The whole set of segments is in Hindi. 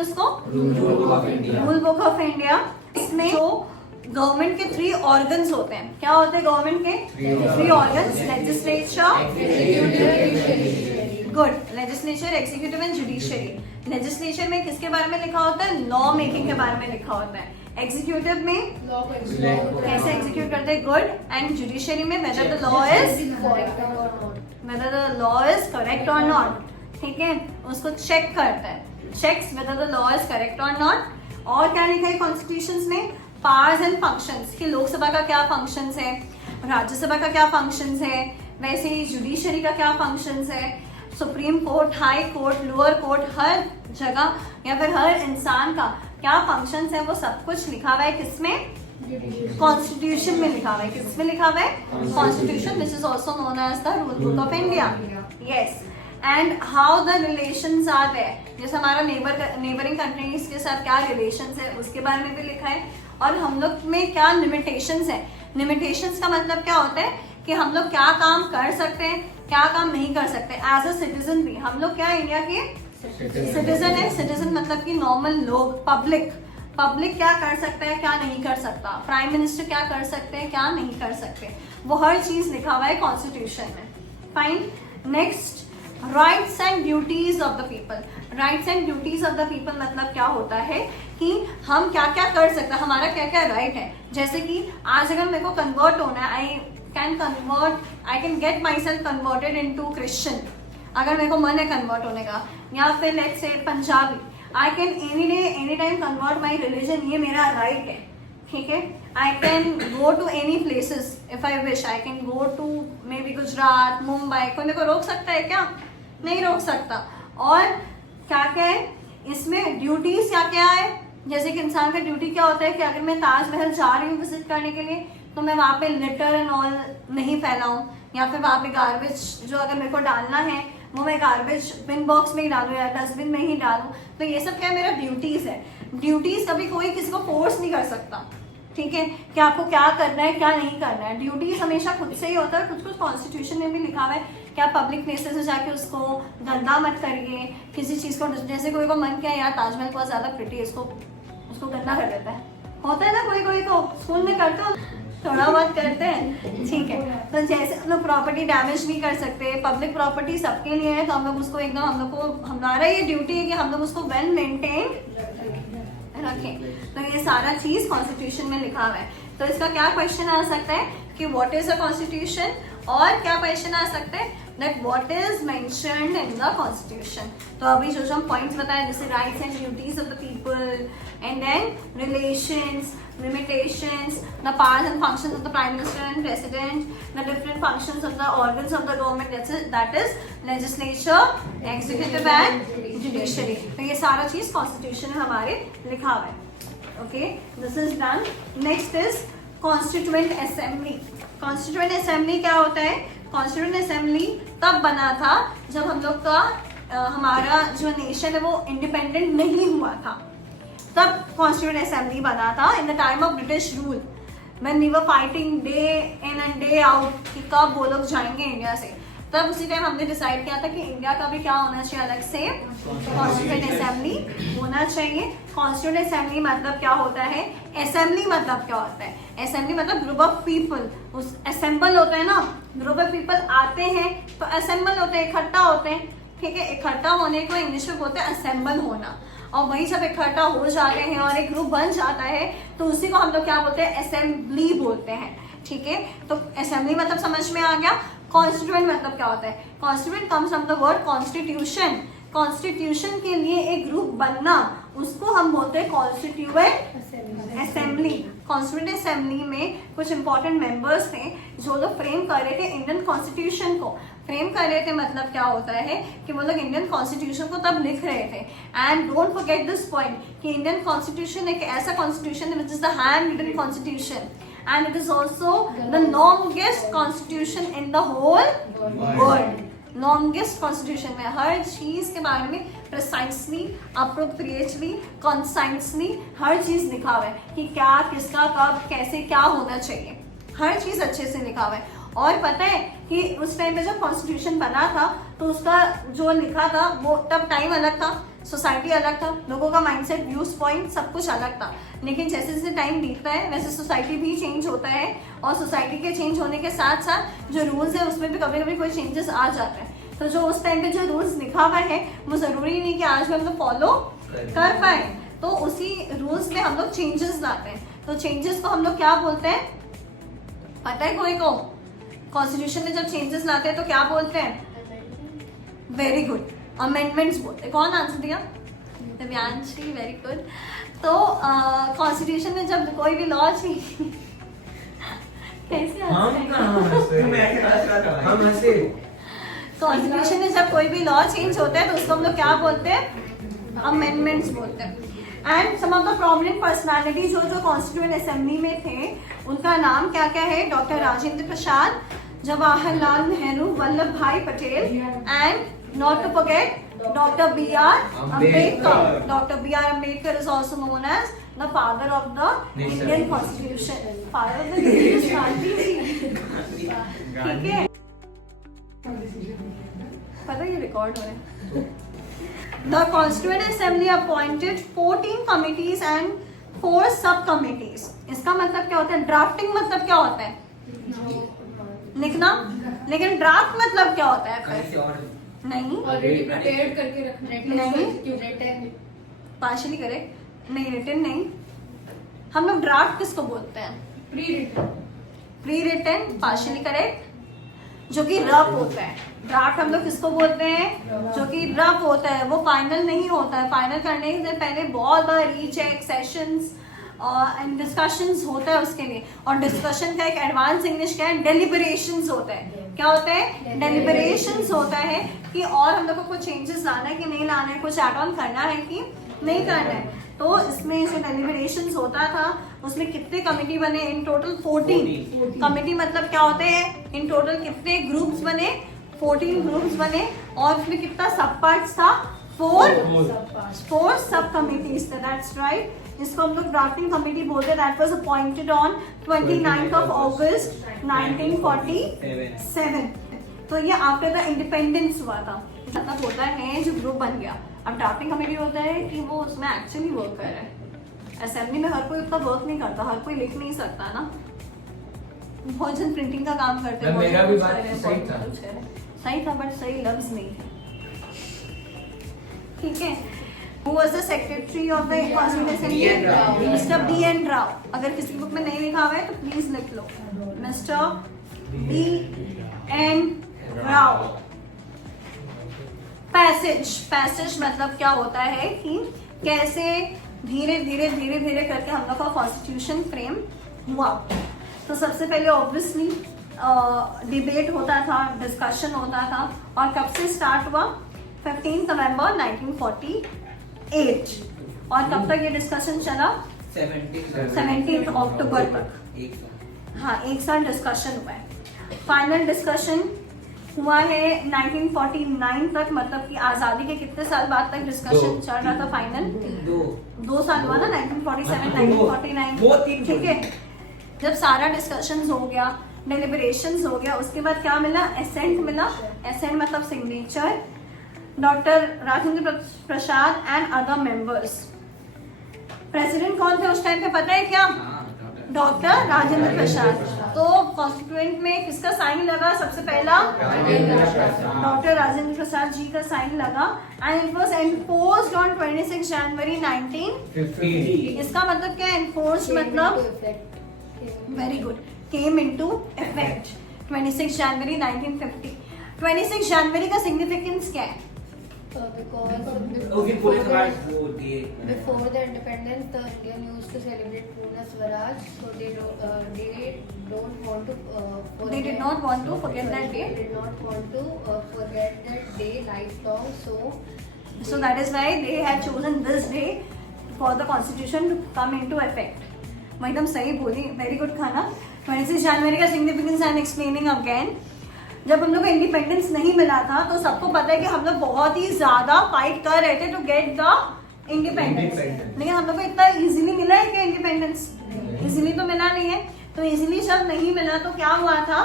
हैं उसको? Rule book of India. इसमें जो गवर्नमेंट के 3 ऑर्गन्स होते हैं, क्या होते हैं गवर्नमेंट के 3 organs? Legislature, good, legislature, executive and judiciary. Legislature में किसके बारे में लिखा होता है? लॉ मेकिंग के बारे में लिखा होता है। एग्जीक्यूटिव में कैसे एग्जीक्यूट करते हैं? गुड। एंड जुडिशरी में whether the law is correct और नॉट, ठीक है, उसको चेक करता है, checks whether the law is correct और नॉट। और क्या लिखा है कॉन्स्टिट्यूशंस में? पावर्स एंड फंक्शंस, कि लोकसभा का क्या फंक्शंस है, राज्यसभा का क्या फंक्शंस है, वैसे ही जुडिशरी का क्या फंक्शंस है, Supreme Court, high court, lower court, हर जगह या फिर हर इंसान का क्या फंक्शंस है, वो सब कुछ लिखा हुआ है किसमें? कॉन्स्टिट्यूशन में लिखा हुआ है। किसमें लिखा हुआ है? Constitution, which is also known as the rule book of India. Yes, and how the relations are there, जैसे हमारा नेबरिंग कंट्रीज के साथ क्या रिलेशंस है उसके बारे में भी लिखा है। और हम लोग में क्या लिमिटेशंस है। लिमिटेशंस का मतलब क्या होता है कि हम लोग क्या काम कर सकते हैं, क्या काम नहीं कर सकते। एज अ सिटीजन भी हम लोग क्या इंडिया के सिटीजन है। सिटीजन मतलब कि नॉर्मल लोग, पब्लिक क्या कर सकता है, क्या नहीं कर सकता, प्राइम मिनिस्टर क्या कर सकते हैं, क्या नहीं कर सकते, वो हर चीज लिखा हुआ है कॉन्स्टिट्यूशन में। Fine, next, rights and duties of the people. Rights and duties of the people मतलब क्या होता है कि हम क्या क्या कर सकते हैं, हमारा क्या क्या राइट है। जैसे कि आज अगर मेरे को कन्वर्ट होना है, I can get my self converted into Christian, अगर मेरे को मन है कन्वर्ट होने का, या फिर let's say Punjabi, I can any time convert my religion, ये मेरा राइट है, ठीक है। I can go to any places if I wish, I can go to maybe Gujarat, Mumbai, कोई मेरे को रोक सकता है क्या? नहीं रोक सकता। और क्या क्या है इसमें? ड्यूटीज क्या क्या है। जैसे कि इंसान का ड्यूटी क्या होता है कि अगर मैं ताजमहल जा रही हूँ विजिट करने के लिए, तो मैं वहाँ पे लिटर एंड ऑल नहीं फैलाऊं, या फिर वहाँ पे गार्बेज जो अगर मेरे को डालना है वो मैं गार्बेज बिन बॉक्स में ही डालूं या डस्टबिन में ही डालूं। तो ये सब क्या मेरा ड्यूटीज है। ड्यूटीज कभी कोई किसी को फोर्स नहीं कर सकता, ठीक है, कि आपको क्या करना है क्या नहीं करना है। ड्यूटीज हमेशा खुद से ही होता है। कुछ कॉन्स्टिट्यूशन में भी लिखा हुआ है कि आप पब्लिक प्लेसेस में जाके उसको गंदा मत करिए, किसी चीज को, जैसे कोई को मन किया यार ताजमहल बहुत ज्यादा प्रिटी है, उसको गंदा कर देता है, होता है ना कोई को, स्कूल में करते हो, थोड़ा बहुत करते हैं, ठीक है। तो जैसे हम लोग प्रॉपर्टी डैमेज नहीं कर सकते, पब्लिक प्रॉपर्टी सबके लिए है, तो हम लोग उसको एकदम, हम लोग को, हमारा ये ड्यूटी है कि हम लोग उसको वेल मेंटेन रखें। तो ये सारा चीज कॉन्स्टिट्यूशन में लिखा हुआ है। तो इसका क्या क्वेश्चन आ सकता है कि व्हाट इज अ कॉन्स्टिट्यूशन, और क्या क्वेश्चन आ सकता है that what is mentioned in the constitution. तो अभी जो हम पॉइंट्स बताए, जैसे rights and duties of the people, and then relations, limitations, the powers and functions of the prime minister and president, the different functions of the organs of the government, that is legislature, executive and judiciary। तो ये सारा चीज कॉन्स्टिट्यूशन में हमारे लिखा हुआ है। Okay, this is done. Next is constituent assembly. Constituent assembly क्या होता है? कॉन्स्टिट्यूएंट असेंबली तब बना था जब हम लोग का हमारा जो नेशन है वो इंडिपेंडेंट नहीं हुआ था, तब कॉन्स्टिट्यूएंट असेंबली बना था। In the time of British rule, when we were fighting day in and day out कि कब वो लोग जाएंगे इंडिया से, तब उसी टाइम हमने डिसाइड किया था कि इंडिया का भी क्या होना चाहिए, अलग से कॉन्स्टिट्यूएंट असेंबली होना चाहिए। कॉन्स्टिट्यूएंट असेंबली मतलब क्या होता है? असेंबली मतलब क्या होता है? असेंबली मतलब ग्रुप ऑफ पीपल, उस असेंबल होते हैं ना, ग्रुप ऑफ पीपल आते हैं तो असेंबल होते हैं, इकट्ठा होते हैं, ठीक है। इकट्ठा होने को इंग्लिश में बोलते हैं असेंबल होना। और वही सब इकट्ठा हो जाते हैं और एक ग्रुप बन जाता है, तो उसी को हम लोग क्या बोलते हैं? असेंबली बोलते हैं, ठीक है। तो असेंबली मतलब समझ में आ गया। कॉन्स्टिट्यूएंट मतलब क्या होता है? Constituent comes from the word constitution. Constitution के लिए एक ग्रुप बनना, उसको हम बोलते हैं कॉन्स्टिट्यूएंट असेंबली। कॉन्स्टिट्यूएंट असेंबली में कुछ इंपॉर्टेंट मेंबर्स थे जो लोग फ्रेम कर रहे थे इंडियन कॉन्स्टिट्यूशन को। फ्रेम कर रहे थे मतलब क्या होता है कि वो लोग इंडियन कॉन्स्टिट्यूशन को तब लिख रहे थे। And don't forget this point कि इंडियन कॉन्स्टिट्यूशन एक ऐसा कॉन्स्टिट्यूशन है which is the hand written constitution, and it is also the longest constitution in the whole world। longest constitution में हर चीज के बारे में precisely, appropriately, concisely हर चीज लिखा हुआ है कि क्या, किसका, कब, कैसे, क्या होना चाहिए, हर चीज अच्छे से लिखा हुआ है। और पता है कि उस टाइम पे जब कॉन्स्टिट्यूशन बना था तो उसका जो लिखा था वो तब टाइम अलग था, सोसाइटी अलग था, लोगों का माइंडसेट, व्यूज पॉइंट सब कुछ अलग था। लेकिन जैसे जैसे टाइम बीतता है वैसे सोसाइटी भी चेंज होता है, और सोसाइटी के चेंज होने के साथ साथ जो रूल्स है उसमें भी कभी कभी कोई चेंजेस आ जाते हैं। तो जो उस टाइम पे जो रूल्स लिखा हुआ है वो जरूरी नहीं कि आज भी हम लोग फॉलो कर पाए, तो उसी रूल्स में हम लोग चेंजेस लाते हैं। तो चेंजेस को हम लोग क्या बोलते हैं पता है कोई को? कॉन्स्टिट्यूशन में जब चेंजेस लाते हैं तो क्या बोलते हैं? वेरी गुड, अमेंडमेंट्स बोलते हैं। कौन आंसर दिया? Divyanshi, very good. तो कॉन्स्टिट्यूशन में जब कोई भी लॉ चेंज कॉन्स्टिट्यूशन में जब कोई भी लॉ चेंज होता है तो उसको हम लोग क्या बोलते हैं? अमेंडमेंट्स बोलते हैं। And some of the prominent personality जो कॉन्स्टिट्यूएंट असेंबली में थे उनका नाम क्या क्या है? Doctor Rajendra Prasad, Jawaharlal Nehru, Vallabhbhai Patel, and not to forget doctor B R Ambedkar. Doctor B R Ambedkar is also known as the father of the Indian constitution, father of the Indian constitution. ठीक है, पता है ये रिकॉर्ड हो रहा है। The Constituent Assembly appointed 14 committees and 4 sub-committees. इसका मतलब क्या होता है? ड्राफ्टिंग मतलब क्या होता है? लिखना। लेकिन ड्राफ्ट मतलब क्या होता है फिर? नहीं, प्रिपेयर करके रखना। नहीं, पार्शियली करेक्ट नहीं, रिटन नहीं। हम लोग ड्राफ्ट किसको बोलते हैं? प्री रिटन, पार्शियली करेक्ट, जो कि रफ होता है। ड्राफ्ट हम लोग किसको बोलते हैं? जो कि रफ होता है, वो फाइनल नहीं होता है। फाइनल करने से पहले बहुत बार रीचेक, सेशंस एंड डिस्कशंस होता है उसके लिए। और डिस्कशन का एक एडवांस इंग्लिश क्या है? डेलिबरेशंस होता है। क्या होता है? डेलिबरेशंस होता है कि और हम लोग को कुछ चेंजेस लाना है कि नहीं लाना है, कुछ एड ऑन करना है कि नहीं करना है। तो इसमें जो डेलिबरेशंस होता था उसमें कितने कमिटी बने? In total 14 committee. मतलब क्या होते हैं? इन टोटल कितने ग्रुप्स बने? 14 ग्रुप्स बने। और उसमें कितना सब पार्ट्स था? 4 सब कमिटीज थे। दैट्स राइट, जिसको हम लोग ड्राफ्टिंग कमिटी बोलते हैं। That was appointed on 29th of August 1947। तो ये आफ्टर द इंडिपेंडेंस हुआ था। मतलब होता है जो ग्रुप बन गया। अब ड्राफ्टिंग कमेटी होता है कि वो उसमें एक्चुअली वर्क कर रहा है। असेंबली में हर कोई उतना वर्क नहीं करता, हर कोई लिख नहीं सकता ना। बहुत जन प्रिंटिंग का काम करते हैं। मेरा भी बात सही था बट सही लफ्ज नहीं थे। ठीक है, Who was the secretary of the Constituent Assembly? Mr. B.N. Rao। अगर किसी बुक में नहीं लिखा हुआ है तो प्लीज लिख लो, मिस्टर B.N. Rao। पैसेज मतलब क्या होता है कि कैसे धीरे धीरे करके हम लोग का कॉन्स्टिट्यूशन फ्रेम हुआ। तो सबसे पहले ऑब्वियसली डिबेट होता था, डिस्कशन होता था। और कब से स्टार्ट हुआ? 15 नवंबर 1948। और कब तक ये डिस्कशन चला? 17 अक्टूबर तक। हाँ, एक साल डिस्कशन हुआ है। फाइनल डिस्कशन हुआ है 1949 तक। मतलब कि आजादी के कितने साल बाद तक डिस्कशन चल रहा था? फाइनल 2 साल हुआ ना, 1947 1949। ठीक है, जब सारा डिस्कशन हो गया, डेलिबरेशंस हो गया, उसके बाद क्या मिला? एसेंट मिला। एसेंट मतलब signature, doctor Rajendra Prasad and other members. President कौन थे उस टाइम पे पता है क्या? डॉक्टर राजेंद्र प्रसाद। तो कॉन्स्टिट्यूएंट में किसका साइन लगा सबसे पहला? डॉक्टर राजेंद्र प्रसाद जी का साइन लगा। And it was enforced on 26 जनवरी 1950। इसका मतलब क्या? एनफोर्स्ड मतलब very good, came into effect 26 जनवरी 1950। 26 जनवरी का सिग्निफिकेंस क्या है? Because before the independence, the Indian used to celebrate Purna Swaraj, so they don't want to. They did not want to forget that day. They did not want to forget that day lifelong. So that is why they had chosen this day for the constitution to come into effect. मैं एकदम सही बोली, वेरी गुड खाना। 26 जनवरी का significance I am explaining again. जब हम लोग को इंडिपेंडेंस नहीं मिला था तो सबको पता है कि हम लोग बहुत ही ज्यादा फाइट कर रहे थे टू गेट द इंडिपेंडेंस। लेकिन हम लोग को इतना इजीली मिला है क्या इंडिपेंडेंस? इजीली तो मिला नहीं है। तो इजीली जब नहीं मिला तो क्या हुआ था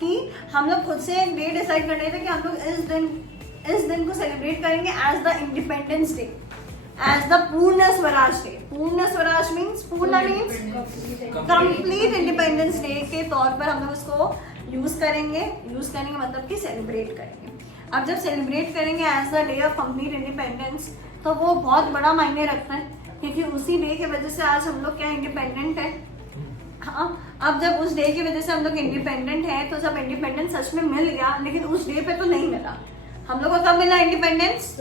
कि हम लोग खुद से डे डिसाइड कर रहे थे कि हम लोग इस दिन इस दिन को सेलिब्रेट करेंगे as the independence day, as the Purna Swaraj day. Purna Swaraj means, Purna means complete independence day के तौर पर हम लोग उसको यूज करेंगे मतलब कि सेलिब्रेट करेंगे। अब जब सेलिब्रेट करेंगे as the day of complete independence, तो वो बहुत बड़ा मायने रखता है, क्योंकि उसी डे की वजह से आज हम लोग क्या इंडिपेंडेंट है। हाँ, अब जब उस डे की वजह से हम लोग इंडिपेंडेंट है, तो जब इंडिपेंडेंस सच में मिल गया, लेकिन उस डे पे तो नहीं मिला। हम लोग को कब मिला इंडिपेंडेंस?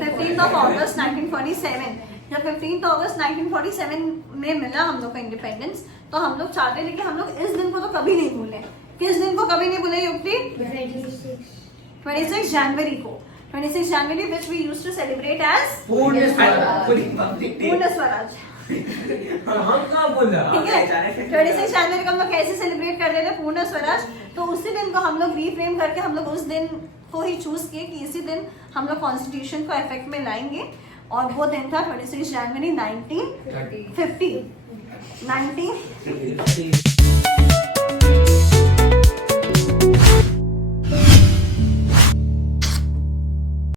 15th ऑफ अगस्त 1947। जब 15th अगस्त 1947 में मिला हम लोग का इंडिपेंडेंस, तो हम लोग चाहते थे कि हम लोग इस दिन को तो कभी नहीं भूलें। किस दिन को कभी नहीं भूले युक्ति? 26 जनवरी को। 26 January which we used to celebrate as Purna Swaraj. हम कहाँ बोल रहे ठीक है, 26 जनवरी को हम लोग कैसे सेलिब्रेट कर रहे थे? पूर्ण स्वराज। तो उसी दिन को हम लोग रीफ्रेम करके हम लोग उस दिन को ही चूज किए कि इसी दिन हम लोग कॉन्स्टिट्यूशन को इफेक्ट में लाएंगे, और वो दिन था 26 जनवरी 1950।